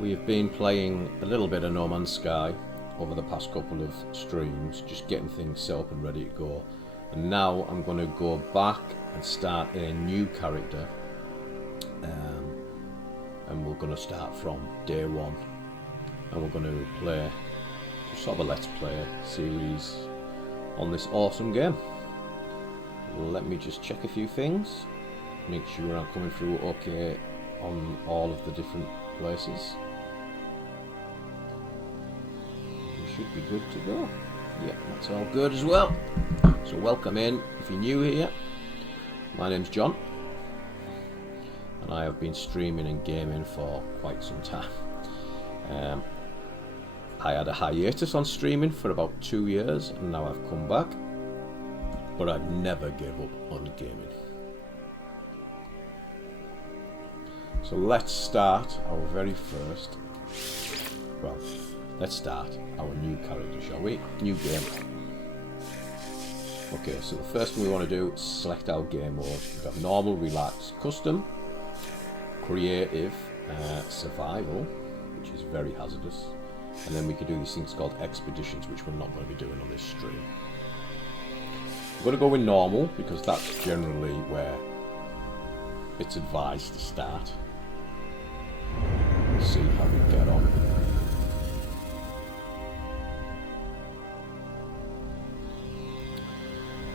We have been playing a little bit of No Man's Sky over the past couple of streams, just getting things set up and ready to go. And now I'm going to go back and start a new character, and we're going to start from day one. And we're going to play sort of a let's play series on this awesome game. Let me just check a few things, make sure I'm coming through okay on all of the different places. We should be good to go. Yeah, that's all good as well. So welcome in if you're new here. My name's John, and I have been streaming and gaming for quite some time. I had a hiatus on streaming for about 2 years, and now I've come back, but I've never gave up on gaming. So let's start our very first, let's start our new character, shall we? New game. Okay, so the first thing we want to do is select our game mode. We have normal, relaxed, custom, creative, survival, which is very hazardous, and then we can do these things called expeditions, which we're not going to be doing on this stream. We're going to go with normal because that's generally where it's advised to start. We'll see how we get on.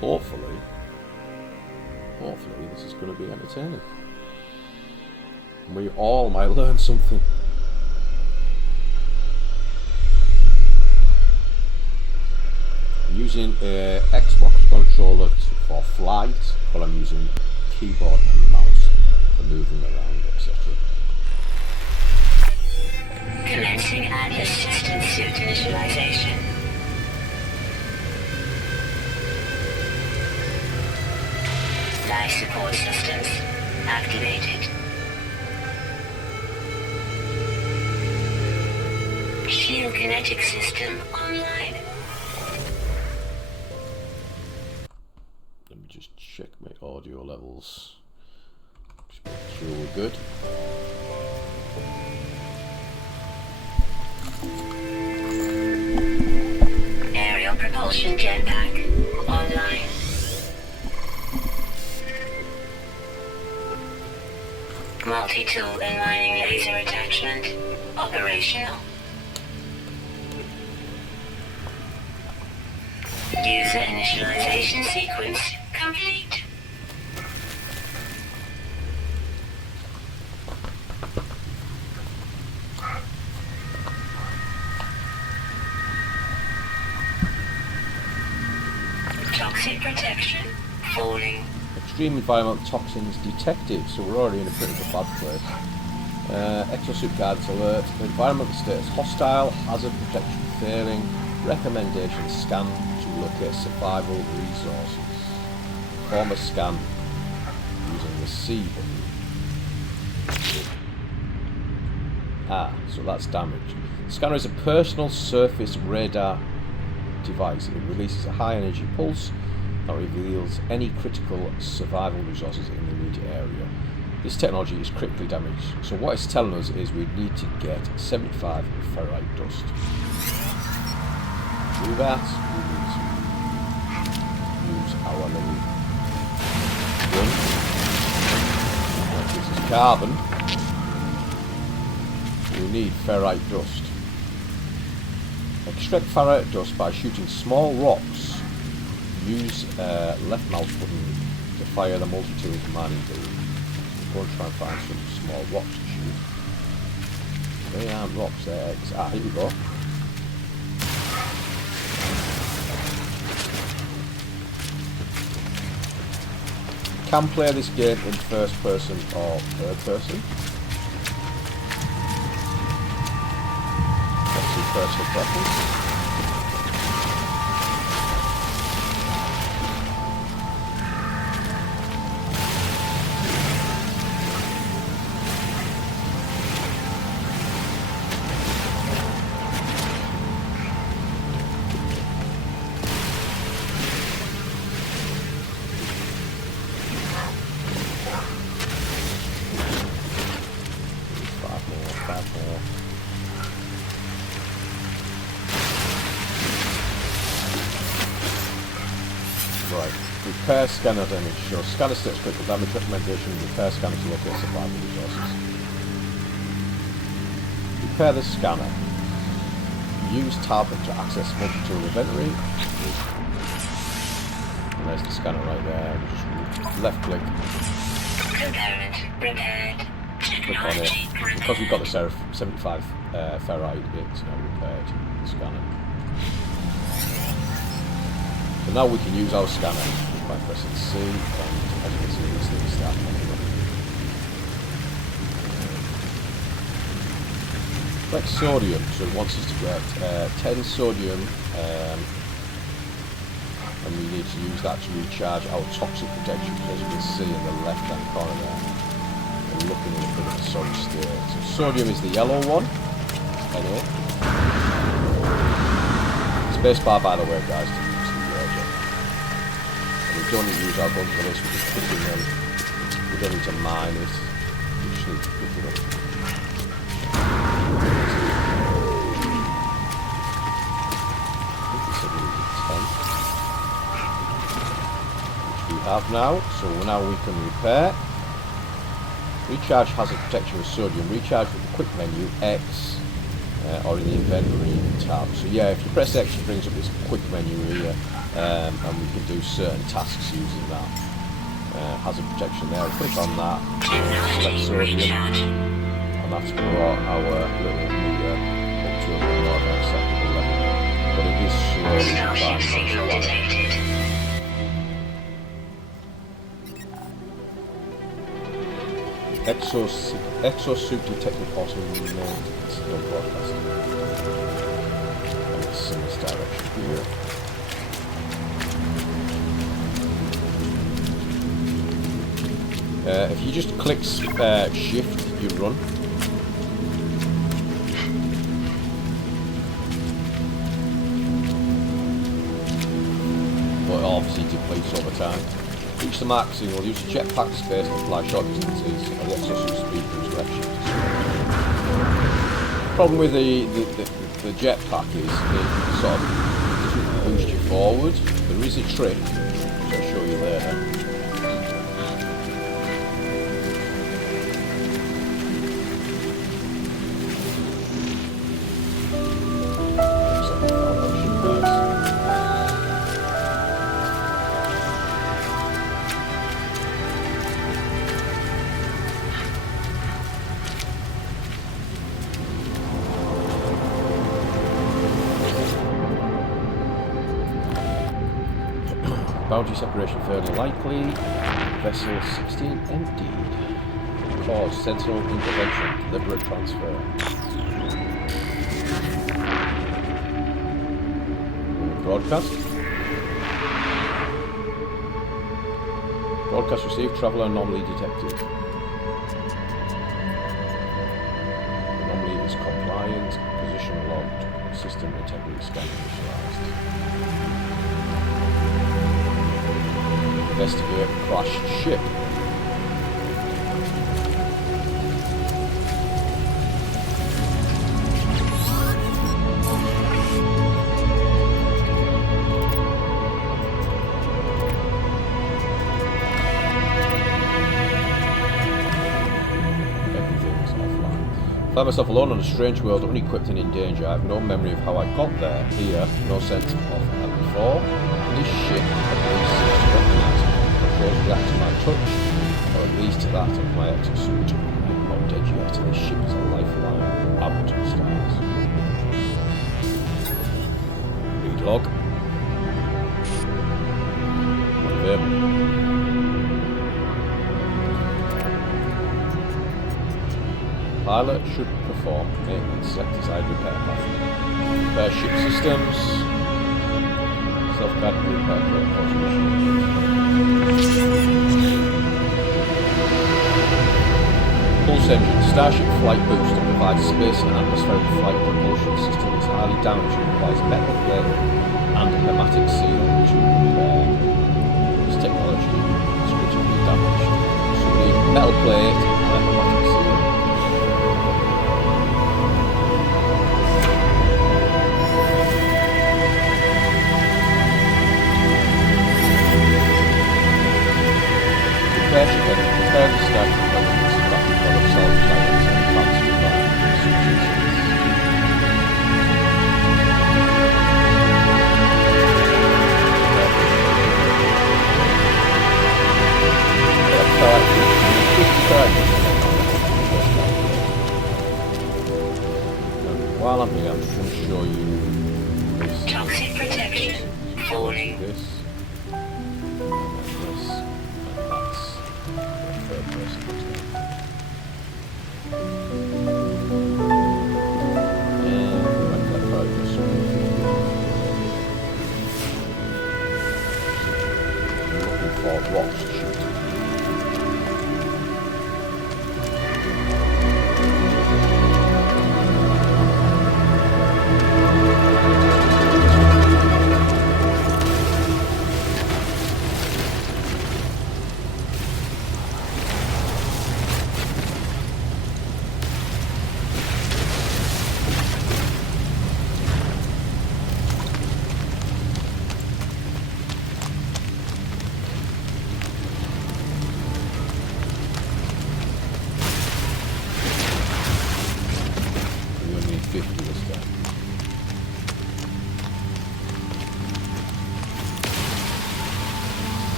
Hopefully this is going to be entertaining. We all might learn something. I'm using a Xbox controller for flight, but I'm using keyboard and mouse for moving around, etc. Commencing Atlas system suit initialization. Life support systems activated. Shield kinetic system online. Let me just check my audio levels. Just make sure we're good. Aerial propulsion jetpack online. Multi-tool and mining laser attachment operational. User initialization sequence complete. Toxic protection falling. Extreme environmental toxins detected, so we're already in a pretty bad place. Exosuit guidance alert. Environmental status hostile. Hazard protection failing. Recommendation scan to locate survival resources. Perform a scan using the C button. So that's damage. The scanner is a personal surface radar device. It releases a high energy pulse that reveals any critical survival resources in the immediate area. This technology is critically damaged, so what it's telling us is we need to get 75 ferrite dust. To do that, we need to use our little gun. This is carbon. We need ferrite dust. Extract ferrite dust by shooting small rocks. Use left mouse button to fire the multi-tool mining tool. We'll go and try and find some small rocks to shoot. They aren't rocks, they're eggs. Here we go. You can play this game in first person or third person. Let's see personal preference. Five more. Repair scanner damage. Show scanner states critical damage. Recommendation: repair scanner to locate survival resources. Repair the scanner. Use tab to access multi-tool inventory. And there's the scanner right there. Just left click. Component repaired. Click on it. Because we've got the 75 ferrite, it's now repaired the scanner. So now we can use our scanner by pressing C, and as you can see, these things start popping up. Like sodium, so it wants us to get 10 sodium, and we need to use that to recharge our toxic protection, because as you can see in the left hand corner there, we're looking at a bit of a solid state. So sodium is the yellow one, anyway. Spacebar, by the way, guys, to use the object. And we don't need to use our gun for this, we're just picking them. We don't need to mine it, we just need to pick it up. Have now, so now we can repair. Recharge hazard protection with sodium. Recharge with the quick menu X or in the inventory tab. So yeah, if you press X, it brings up this quick menu here, and we can do certain tasks using that. Hazard protection there. Click on that. Select sodium, and that's brought our little meter up to a more acceptable level. But it is slowly climbing. Exosuit detected automated signal broadcasting. And it's in this direction here. If you just click shift, you run. But it obviously depletes over time. Reach the max signal, use the jetpack space to fly short distances, and the exosuit speed boost direction. The problem with the jetpack is it sort of doesn't boost you forward. There is a trick, which I'll show you later. Boundary separation fairly likely. Vessel 16 emptied. Cause sentinel intervention. Deliberate transfer. Broadcast. Broadcast received. Traveller anomaly detected. Anomaly is compliant. Position logged. System integrity scan initialized. Investigate crashed ship. Everything's offline. Find myself alone on a strange world, unequipped and in danger. I have no memory of how I got there. Here, no sense of before. This ship, I believe, seems to recognize me. Controls react to my touch, or at least to that of my exosuit. I'm not dead yet. This ship is a lifeline. Out to the stars. Read log. Pilot should perform maintenance. Select desired repair path. Repair ship systems. Self-guided repair protocols. Pulse engine. Starship flight booster provides space and atmospheric flight propulsion system. Is highly damaged and requires metal plate and pneumatic seal to repair. This technology is critically damaged. So we need metal plate and a pneumatic seal. while I'm here, I'm just going to show you this. Toxic protection. Falling. This. And this. And that's the third person button. And right click right this one. I'm looking for rocks to shoot. We only need 50 this time.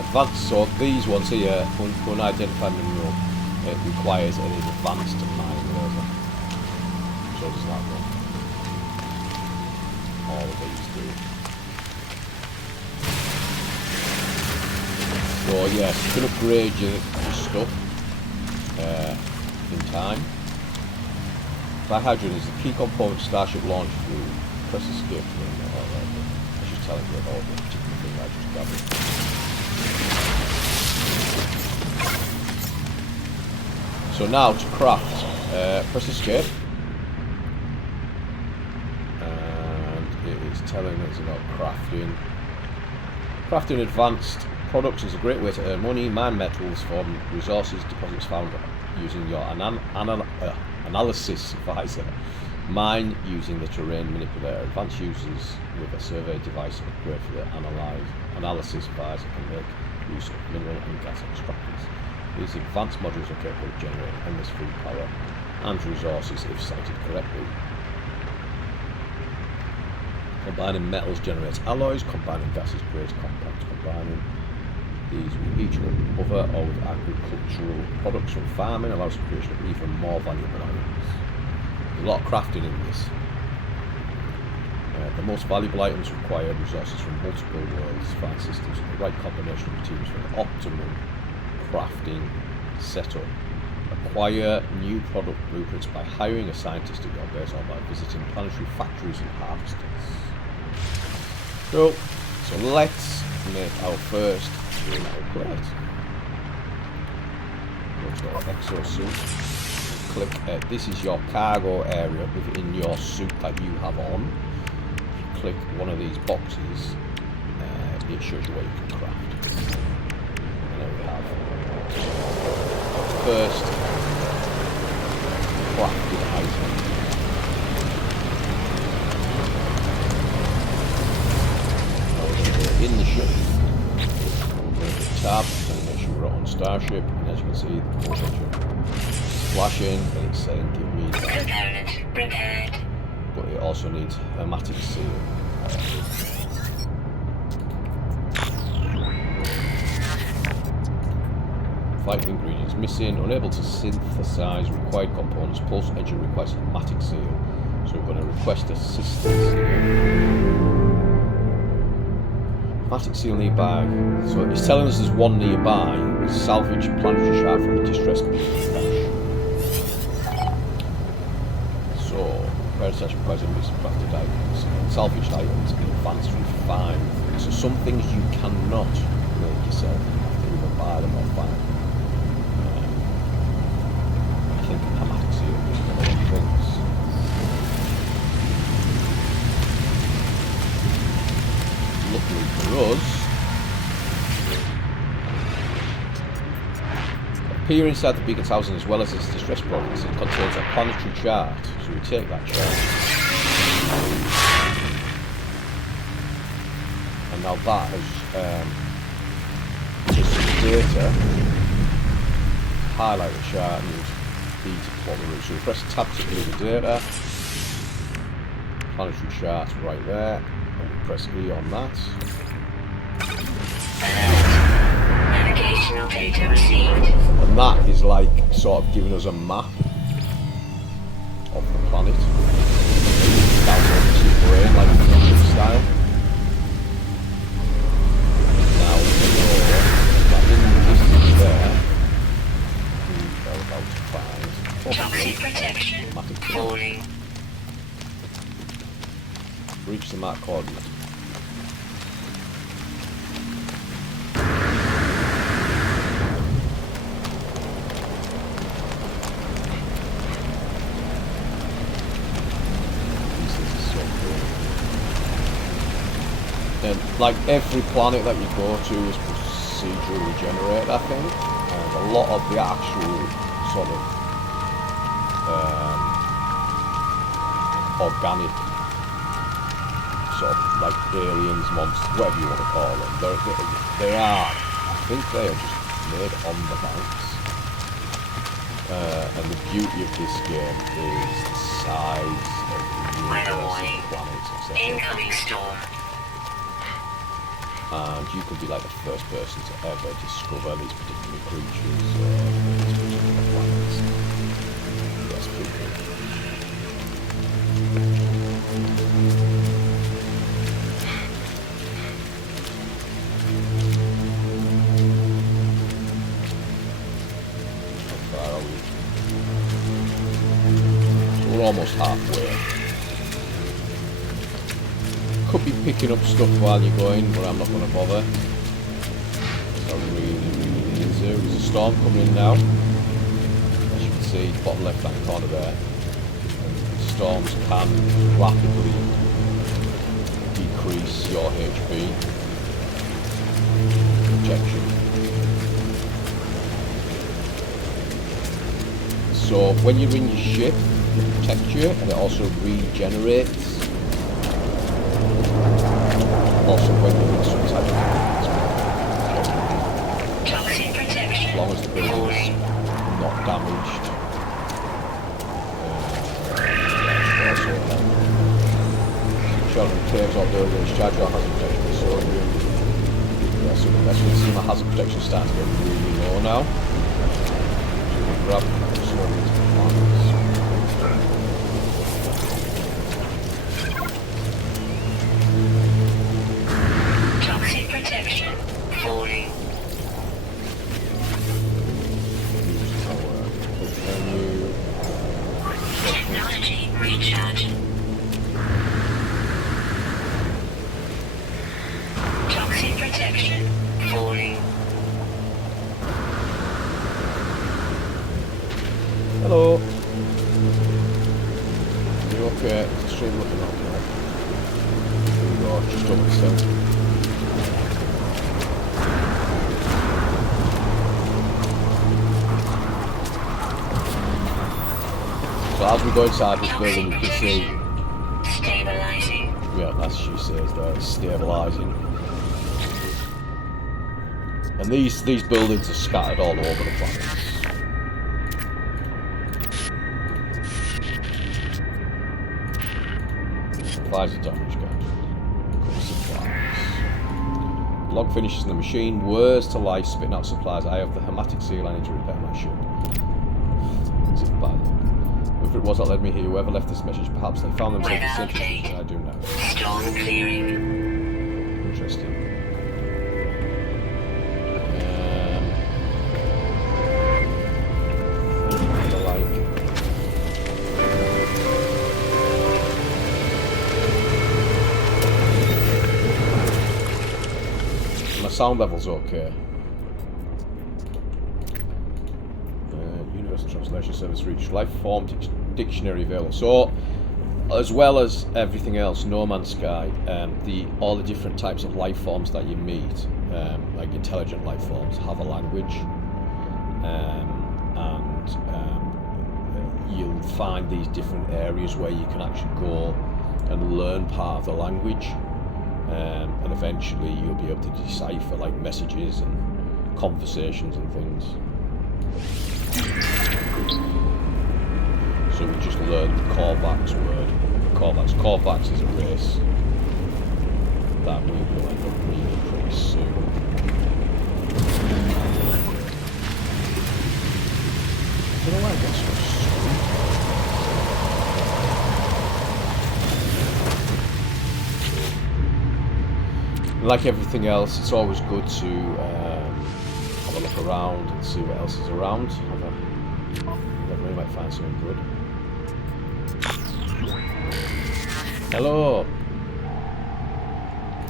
Advanced. So these ones here, when identify mineral, it requires an advanced mining laser. So does that one. All of these do. So yes, you can upgrade your stuff in time. Dihydrogen is the key component Starship launch fuel. Press escape to run that. Alright, I was just telling you about the particular thing I just gathered. So now to craft, press escape, and it is telling us about crafting. Crafting advanced products is a great way to earn money. Mine metals from resources deposits found using your analysis visor. Mine using the terrain manipulator. Advanced users with a survey device upgrade for the analysis visor can make use of mineral and gas extractors. These advanced modules are capable of generating endless food power and resources if sited correctly. Combining metals generates alloys, combining gases creates compounds. Combining these with each other or with agricultural products from farming allows the creation of even more valuable items. There's a lot of crafting in this. The most valuable items require resources from multiple worlds. Find systems with the right combination of materials for the optimum crafting setup. Acquire new product blueprints by hiring a scientist at your base or by visiting planetary factories and harvesters. Cool. So let's make our first metal plate. Go to our exosuit. Click. This is your cargo area within your suit that you have on. If you click one of these boxes, it shows you what you can craft. And there we have first crafted item. Now we're going to go in the ship. We're going to tab and make sure we're on Starship. And as you can see, the port engine is flashing and it's saying give me that. Component prepared. But it also needs hermetic seal. Vital ingredients missing, unable to synthesize required components. Pulse engine requires hermetic seal. So we're going to request assistance here. Hermetic seal nearby. So it's telling us there's one nearby. Salvage planetary shard from the distressed computer. So, repair such requires a mix of crafted items. Salvaged items in advanced refined. So some things you cannot make yourself. You have to either buy them or find them. I think hermetic seal is one of them things. Luckily for us, appear inside the beacon's housing as well as its distress progress. It contains a planetary chart, so we take that chart. And now that has just some data. Highlight the chart and use B to plot the route. So we press tab to view the data. Planetary chart right there. And we press E on that. Navigational data received. And that is like sort of giving us a map of the planet. Download the brain like Russian style. Now we know that in the distance there, we are about to find Toxic protection. Falling. Reach the marked coordinate. And like every planet that you go to is procedurally generated, I think, and a lot of the actual sort of organic sort of like aliens, monsters, whatever you want to call them, they are, I think they are just made on the banks. And the beauty of this game is the size of the universe and the planets, etc. Incoming storm. And you could be like the first person to ever discover these particular creatures these particular planets. That's pretty cool. How far are we? So we're almost halfway. Could be picking up stuff while you're going, but I'm not going to bother. So I really need to. There's a storm coming in now. As you can see, bottom left hand corner there. And storms can rapidly decrease your HP protection. So when you're in your ship, it protects you and it also regenerates. Also when you're in some type of Toxic protection. as long as the building's not damaged. Also shot in caves or buildings, charge your hazard protection with sodium. Yeah, so that's when you see my hazard protection starts to get really low now. So we grab sodium to plants. Protection. Falling. Technology recharge. Toxic protection. Falling. Hello. You okay? Stream looking up now. Here we go, just over the center. So as we go inside this building, you can see. Stabilizing. Yeah, as she says there, it's stabilizing. And these buildings are scattered all over the planet. Supplies are damage guys. Cover supplies. Log finishes in the machine. Words to life, spitting out supplies. I have the hematic seal. I need to repair my ship. Is it bad? Whoever it was that led me here, whoever left this message, perhaps they found themselves in the same position I do now. Storm clearing. Interesting. My sound level's okay. Universal Translation Service reached. Life form dictionary available. So, as well as everything else, No Man's Sky, all the different types of life forms that you meet, like intelligent life forms, have a language, and you'll find these different areas where you can actually go and learn part of the language, and eventually you'll be able to decipher like messages and conversations and things. So we just learned the Korvax word. Korvax is a race that we will end up reading pretty soon. I don't know why I get so sweet. like everything else, it's always good to have a look around and see what else is around. We might find something good. Hello!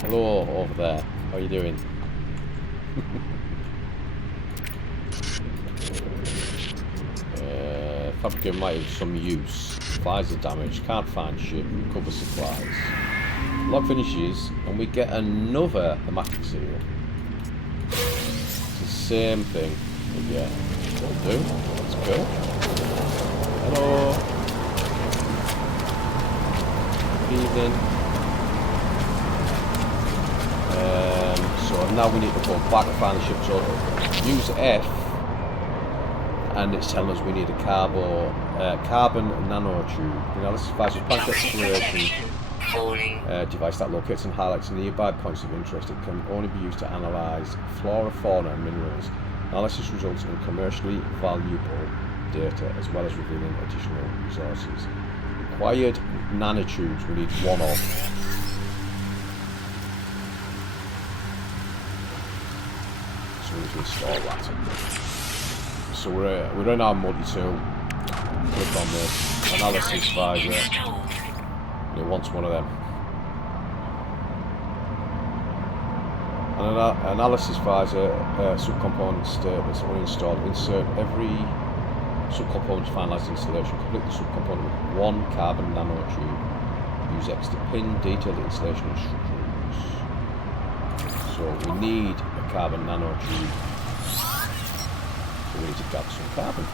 Hello, over there. How are you doing? Fabricator might have some use. Supplies are damaged. Can't find ship. Recover supplies. Log finishes, and we get another thematic seal. It's the same thing. Yeah, will do. Let's go. Hello. Good evening. So now we need to go back and find the ship. So use F, and it's telling us we need a carbon nanotube. Analysis devices, planet exploration device that locates and highlights nearby points of interest. It can only be used to analyse flora, fauna, and minerals. Analysis results in commercially valuable data as well as revealing additional resources. Required nanotubes. We need one of. So we need to install that. So we're in our multi-tool. Click on this analysis visor. It wants one of them. An analysis visor subcomponent status uninstalled. Insert every subcomponent to finalize installation. Complete the subcomponent with one carbon nanotube. Use X to pin detailed installation instructions. So we need a carbon nanotube. So we need to gather some carbon.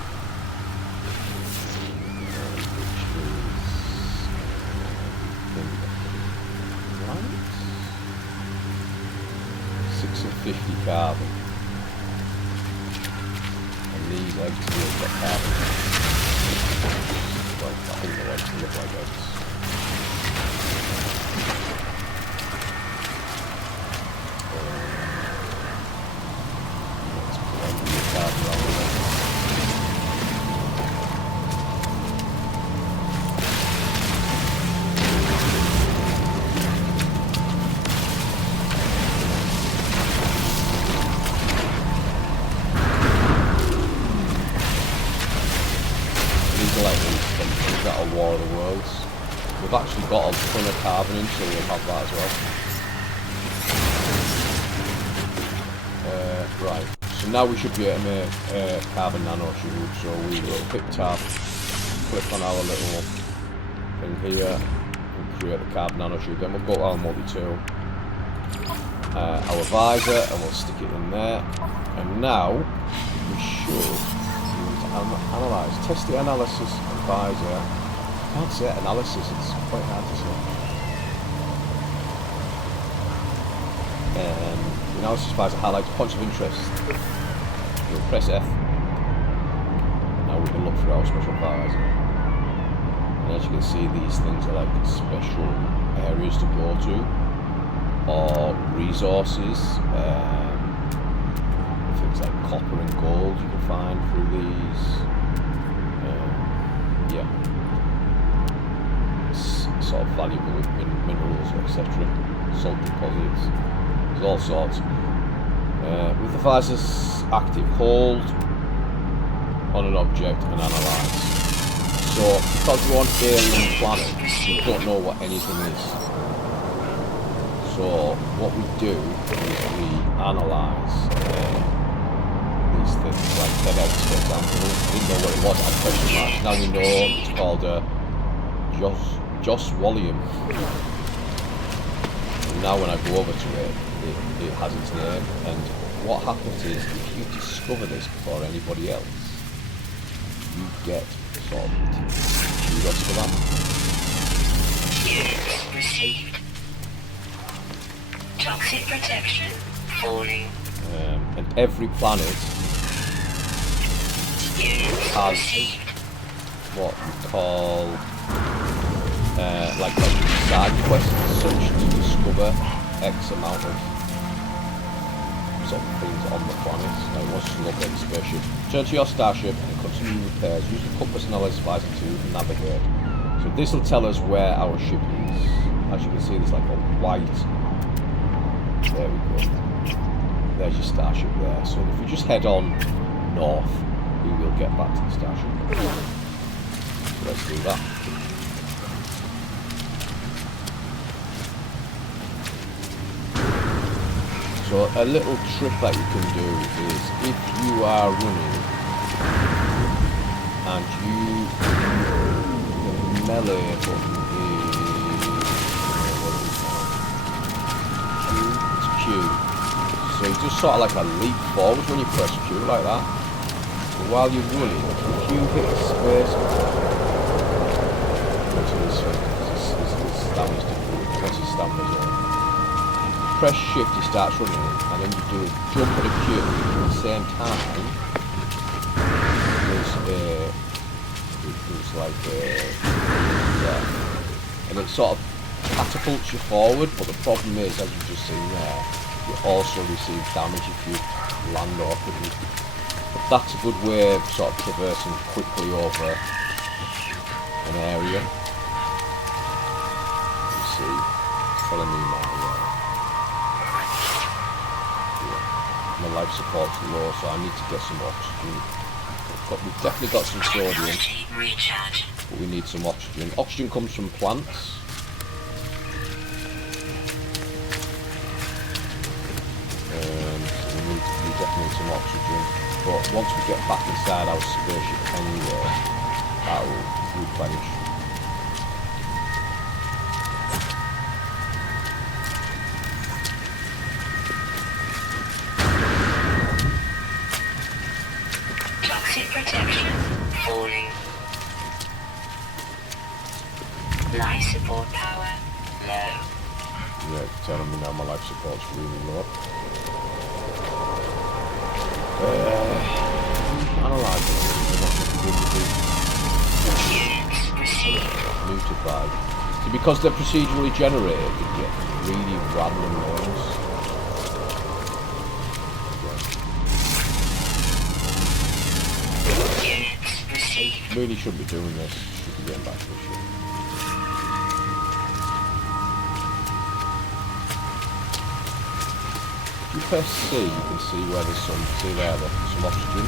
6 of 50 carbon. And these eggs will get carbon. Well, I think the eggs look like eggs. Let's put the carbon on there. War of the Worlds. We've actually got a ton of carbon in, so we'll have that as well. Right, so now we should be able to make carbon nanotube. So we will pick tab, click on our little thing here, and create the carbon nanotube. Then we'll go to our multi-tool, our visor, and we'll stick it in there. And now we should analyze. Test the analysis visor. I can't say analysis, it's quite hard to say. The analysis visor highlights points of interest. We'll press F. Now we can look through our special visor. And as you can see, these things are like special areas to go to, or resources. Things like copper and gold you can find through these. Yeah. Sort of valuable minerals, etc. Salt deposits. There's all sorts. With the visors active, hold on an object and analyse. So, because we're on alien planet, we don't know what anything is. So, what we do is we analyse these things, like FedEx, for example. We didn't know what it was at question marks. Now we know it's called Joss Wallium. And now when I go over to it, it has its name, and what happens is if you discover this before anybody else, you get sort of kudos for that. Unit received. Toxic protection falling. And every planet has what we call like side quests as such to discover X amount of sort of things on the planet. Now once you locate the spaceship, turn to your starship and continue repairs. Use the compass and analysis visor to navigate. So this will tell us where our ship is. As you can see, there's like a white There we go. There's your starship there. So if we just head on north, we will get back to the starship. So let's do that. So a little trick that you can do is if you are running and the melee button is Q. So you just sort of like a leap forward when you press Q like that. But while you're running, if you hit the space, what's his stamina zone? Press shift, he starts running, and then you do a jump and a Q at the same time. There's like yeah, and it sort of catapults you forward. But the problem is, as you've just seen there, you also receive damage if you land awkwardly. But that's a good way of sort of traversing quickly over an area. You see, follow me now. My life support's low, so I need to get some oxygen. We've definitely got some sodium, but we need some oxygen. Oxygen comes from plants. So we definitely need some oxygen. But once we get back inside our spaceship anyway, that will replenish. Protection falling. Life support power low. Yeah, it's telling me now my life support's really low. Analyze Units received. notified. See, because they're procedurally generated, you get really random noise. Really shouldn't be doing this. Should be getting back to the ship. If you press C, you can see where there's some. See there, there's some oxygen.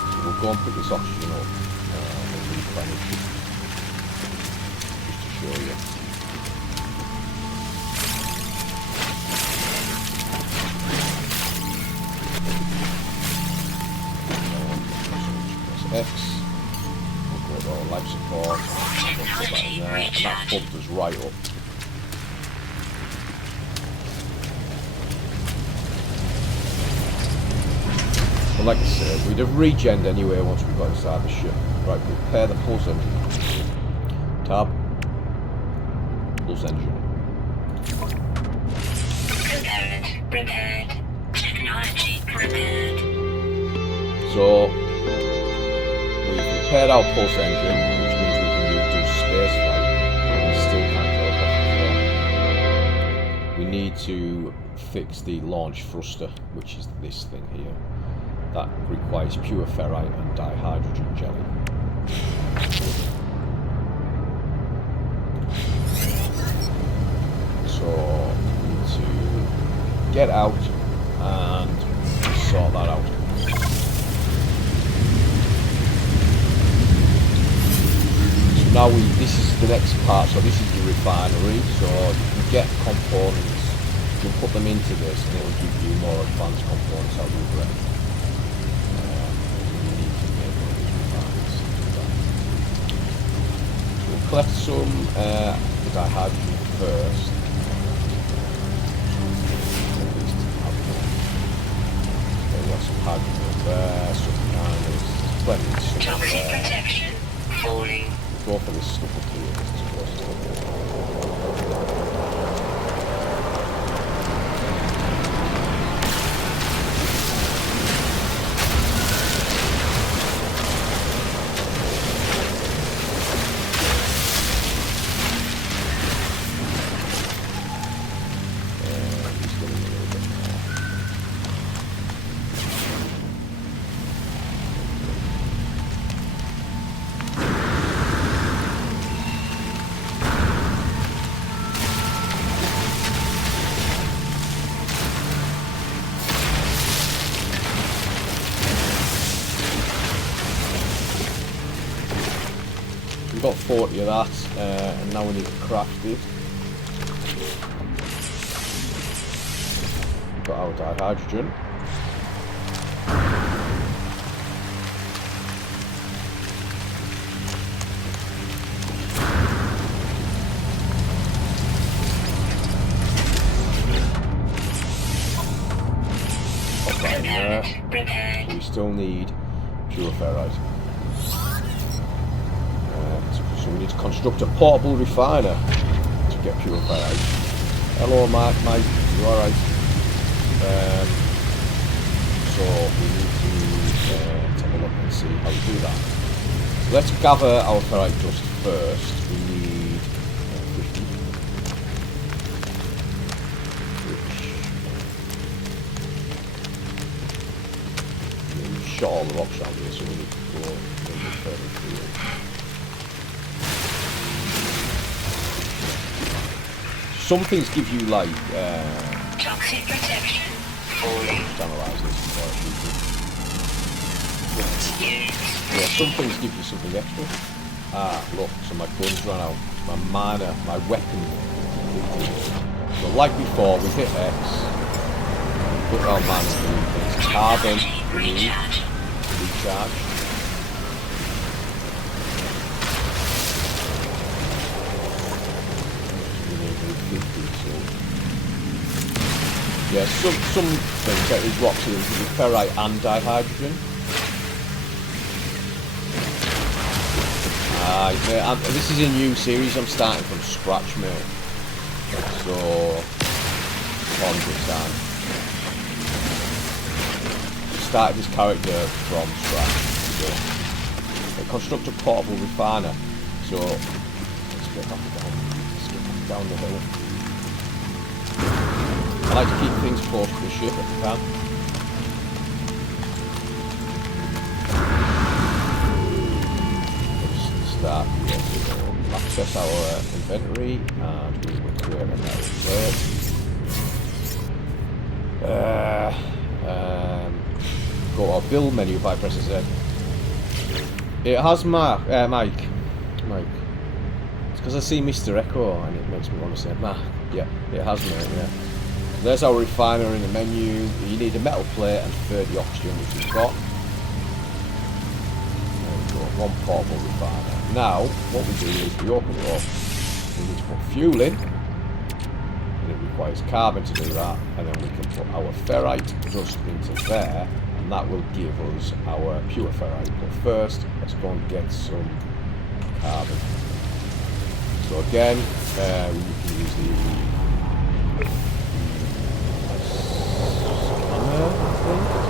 So we'll go and pick this oxygen up and replenish it, just to show you. Press X. Life support, we'll put that in there, and that pumped us right up. But like I said, we'd have regened anyway once we got inside the ship. Right, prepare the pulse engine. Tab. Pulse engine. Component prepared. Technology prepared. So, we've prepared our pulse engine, which means we can do space flight, but we still can't go across the floor. We need to fix the launch thruster, which is this thing here. That requires pure ferrite and dihydrogen jelly. So, we need to get out and sort that out. Now this is the next part, so this is the refinery, so you can get components, you can put them into this and it will give you more advanced components out of the bread. You need to make one of these refineries to do that. So we'll collect some dihydrogen first. We've got some hydrogen over there, some there's plenty of stuff Toxic there. protection falling. Go for this stuff up here, this is close to he's getting a little bit more. We've got 40 of that, and now we need to craft it. We've got our dihydrogen. Pop that in there. So we still need pure ferrite. So we need to construct a portable refiner to get pure ferrite. Hello, Mike. You alright? So we need to take a look and see how we do that. So let's gather our ferrite dust first. We need 50. We've shot all the rocks out here, so we need to go a little bit further through. Some things give you like toxic protection. Analyze this before I shoot it. Yeah, some things give you something extra. Ah, look, so my guns ran out. My weapon. So like before, we hit X. Put our mana, it's carbon, we need recharge. Yeah, some things like these rocks here give you ferrite and dihydrogen. This is a new series, I'm starting from scratch, mate. So, understand. Started this character from scratch. So, construct a portable refiner. So, let's get back down the hill. I like to keep things close to the ship if I can. Let's start here. So access our inventory and we will create another plate. Go to our build menu by pressing Z. It has Mike. It's because I see Mr. Echo and it makes me want to say Mark. Yeah, it has me, yeah. There's our refiner in the menu. You need a metal plate and 30 oxygen, which we've got. There we go, one portable refiner. Now, what we do is we open it up. We need to put fuel in. And it requires carbon to do that. And then we can put our ferrite dust into there. And that will give us our pure ferrite. But first, let's go and get some carbon. So again, we can use the I think.